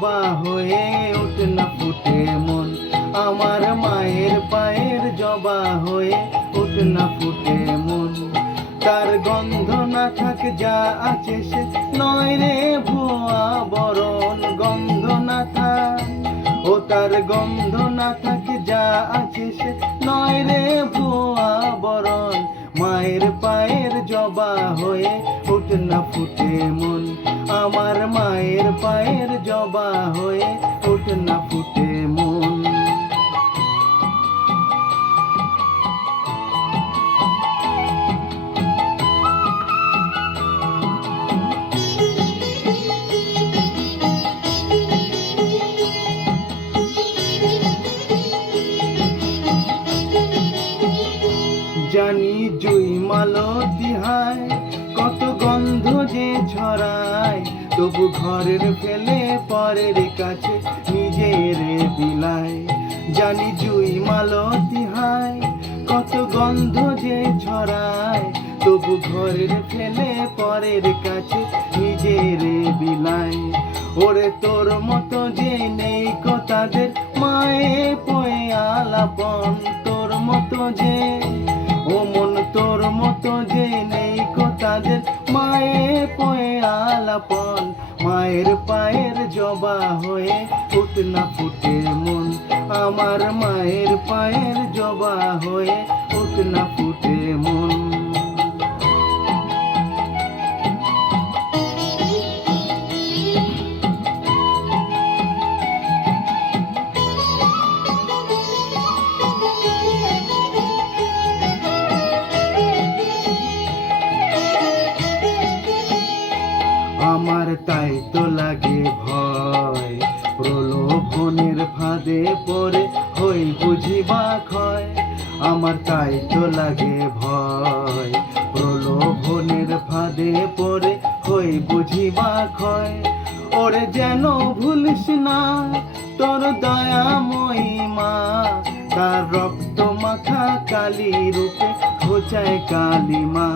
জবা হয়ে ওঠে না ফুটে মন। আমার মায়ের পায়ের জবা হয়ে ওঠে না ফুটে মন। তার গন্ধ না থাকে যা আছে সে নয় রে ভুয়া বরণ। গন্ধ না থাক ও তার গন্ধ না থাকে যা আছে সে নয় রে ভুয়া বরণ। মায়ের পায়ের জবা হয়ে ওঠে না ফুটে মন। আমার মায়ের পায়ের জবা হয়ে ওঠে না ফুটে মন। জানি জুই মালতী হায় কত গন্ধ যে ছড়ায়, তবু ঘরের ফেলে পরের কাছে নিজের বিলায়। জানি জুই মালতী হায় কত গন্ধ যে ছড়ায়, তবু ঘরের ফেলে পরের কাছে নিজের বিলায়। ওরে তোর মতো যে নেই কো তাদের মায়ে পয়ে আলাপন। তোর মতো যে ও মন তোর মতো যে নেই কো তাদের মায়ে পয়ে আলাপন। মায়ের পায়ের জবা হয়ে ওঠে না ফুটে মন। আমার মায়ের পায়ের জবা হয়ে ওঠে না ফুটে মন। আমার তাই তো লাগে ভয়, প্রলোভনের ফাঁদে পড়ে হই বুঝি বা ক্ষয়। আমার তাই তো লাগে ভয়, প্রলোভনের ফাঁদে পড়ে হই বুঝি বা ক্ষয়। ওরে যেন ভুলিস না তোর দয়াময়ী মা, তার রক্ত মাখা কালী রূপে ঘোচায় কালী মা।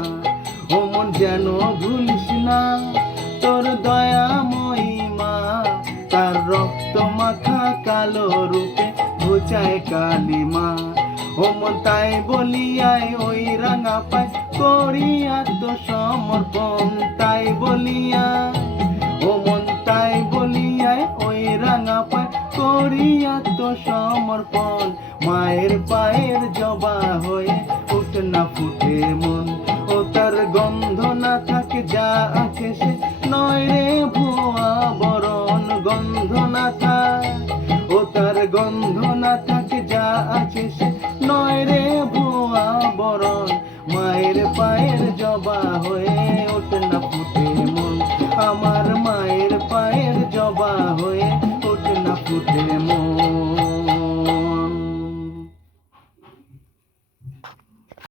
ও মন যেন ভুলিস না তোর দয়াময়ী মা, তার রক্ত মাখা কালো রূপে ঘোচায় কালী মা। ও মন তাই বলিয়ায় ওই রাঙা পায় করি আত্মসমর্পণ। তাই বলিয়া ও মন তাই বলিয়ায় ওই রাঙা পায় করি আত্মসমর্পণ। মায়ের পায়ের জবা হয়ে ওঠে না ফুটে মন। ও তার গন্ধ না থাকে যা আছে সে নয় রে ভুয়া বরণ। গন্ধ না থাক ও তার গন্ধ না থাকে যা আছে সে নয় রে ভুয়া বরণ। মায়ের পায়ের জবা হয়ে ওঠে